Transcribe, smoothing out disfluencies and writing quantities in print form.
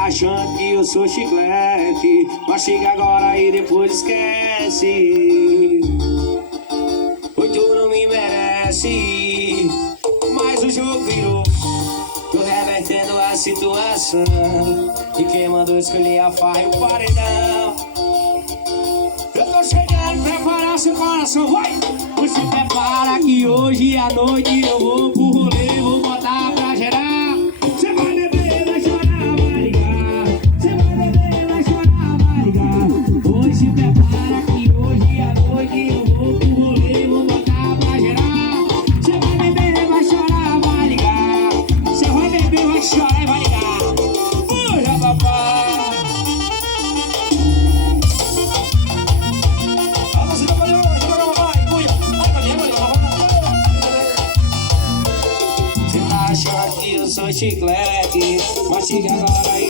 tá achando que eu sou chiclete, mas chega agora e depois esquece. Oi, tu não me merece, mas o jogo virou. Tô revertendo a situação, e quem mandou escolher a farra e o paredão. Eu tô chegando, prepara seu coração, vai! Você prepara que hoje à noite eu vou pro rolê, vou botar pra gerar. Você vai beber, vai chorar, vai ligar. Você vai beber, vai chorar, vai ligar. Hoje se prepara que hoje à noite eu vou pro rolê, vou botar pra gerar. Você vai beber, vai chorar, vai ligar. Você vai beber, vai chorar e vai ligar. Puxa, papai. Você tá achando que eu sou chiclete, mas chega agora aí.